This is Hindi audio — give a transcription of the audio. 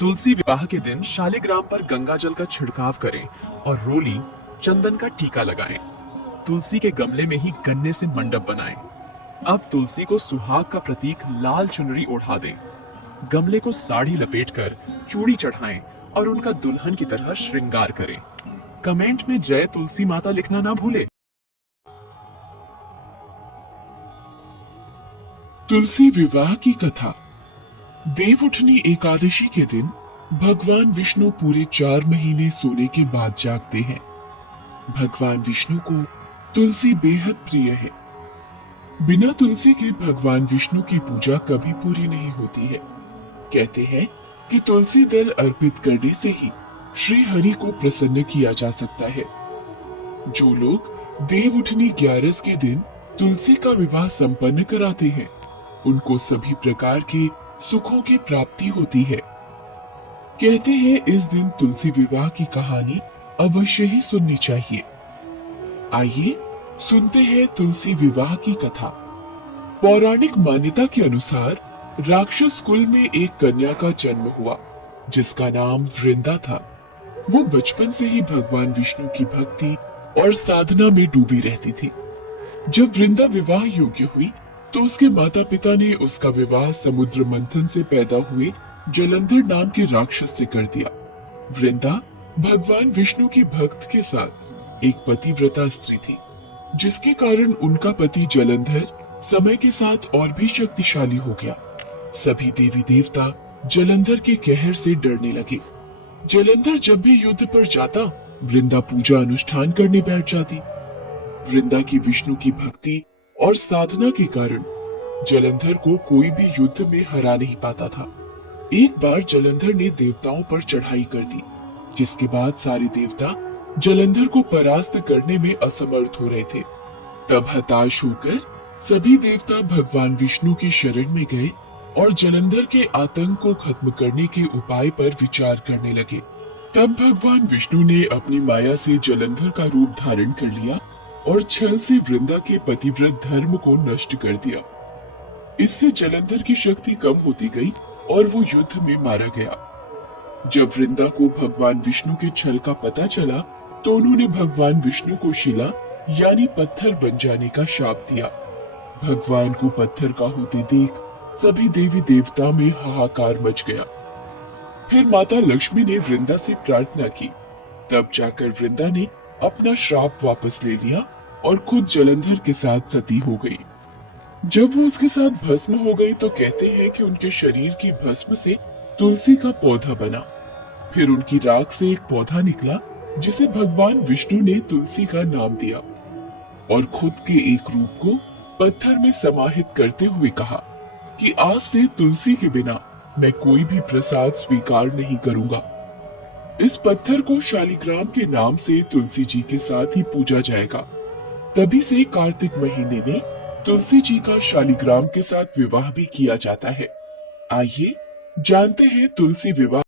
तुलसी विवाह के दिन शालिग्राम पर गंगा जल का छिड़काव करें और रोली चंदन का टीका लगाएं। तुलसी के गमले में ही गन्ने से मंडप बनाएं। अब तुलसी को सुहाग का प्रतीक लाल चुनरी ओढ़ा दें। गमले को साड़ी लपेटकर चूड़ी चढ़ाएं और उनका दुल्हन की तरह श्रृंगार करें। कमेंट में जय तुलसी माता लिखना ना भूले। तुलसी विवाह की कथा। देवउठनी एकादशी के दिन भगवान विष्णु पूरे 4 महीने सोने के बाद जागते हैं। भगवान विष्णु को तुलसी बेहद प्रिय है। बिना तुलसी के भगवान विष्णु की पूजा कभी पूरी नहीं होती है। कहते हैं कि तुलसी दल अर्पित करने से ही श्री हरि को प्रसन्न किया जा सकता है। जो लोग देवउठनी 11 के दिन तुलसी का विवाह संपन्न कराते हैं, उनको सभी प्रकार के सुखों की प्राप्ति होती है। कहते हैं इस दिन तुलसी विवाह की कहानी अवश्य ही सुननी चाहिए। आइए सुनते हैं तुलसी विवाह की कथा। पौराणिक मान्यता के अनुसार राक्षस कुल में एक कन्या का जन्म हुआ जिसका नाम वृंदा था। वो बचपन से ही भगवान विष्णु की भक्ति और साधना में डूबी रहती थी। जब वृंदा विवाह योग्य हुई तो उसके माता पिता ने उसका विवाह समुद्र मंथन से पैदा हुए जलंधर नाम के राक्षस से कर दिया। वृंदा भगवान विष्णु की भक्त के साथ एक पतिव्रता स्त्री थी, जिसके कारण उनका पति जलंधर समय के साथ और भी शक्तिशाली हो गया। सभी देवी देवता जलंधर के कहर से डरने लगे। जलंधर जब भी युद्ध पर जाता, वृंदा पूजा अनुष्ठान करने बैठ जाती। वृंदा की विष्णु की भक्ति और साधना के कारण जलंधर को कोई भी युद्ध में हरा नहीं पाता था। एक बार जलंधर ने देवताओं पर चढ़ाई कर दी, जिसके बाद सारे देवता जलंधर को परास्त करने में असमर्थ हो रहे थे। तब हताश होकर सभी देवता भगवान विष्णु की शरण में गए और जलंधर के आतंक को खत्म करने के उपाय पर विचार करने लगे। तब भगवान विष्णु ने अपनी माया से जलंधर का रूप धारण कर लिया और छल से वृंदा के पतिव्रत धर्म को नष्ट कर दिया। इससे जलंधर की शक्ति कम होती गई और वो युद्ध में मारा गया। जब वृंदा को भगवान विष्णु के छल का पता चला तो उन्होंने भगवान विष्णु को शिला यानी पत्थर बन जाने का शाप दिया। भगवान को पत्थर का होते देख सभी देवी देवता में हाहाकार मच गया। फिर माता लक्ष्मी ने वृंदा से प्रार्थना की। तब जाकर वृंदा ने अपना श्राप वापस ले लिया और खुद जलंधर के साथ सती हो गई। जब वो उसके साथ भस्म हो गई तो कहते हैं कि उनके शरीर की भस्म से तुलसी का पौधा बना। फिर उनकी राख से एक पौधा निकला जिसे भगवान विष्णु ने तुलसी का नाम दिया और खुद के एक रूप को पत्थर में समाहित करते हुए कहा कि आज से तुलसी के बिना मैं कोई भी प्रसाद स्वीकार नहीं करूंगा। इस पत्थर को शालिग्राम के नाम से तुलसी जी के साथ ही पूजा जाएगा। तभी से कार्तिक महीने में तुलसी जी का शालिग्राम के साथ विवाह भी किया जाता है। आइए जानते हैं तुलसी विवाह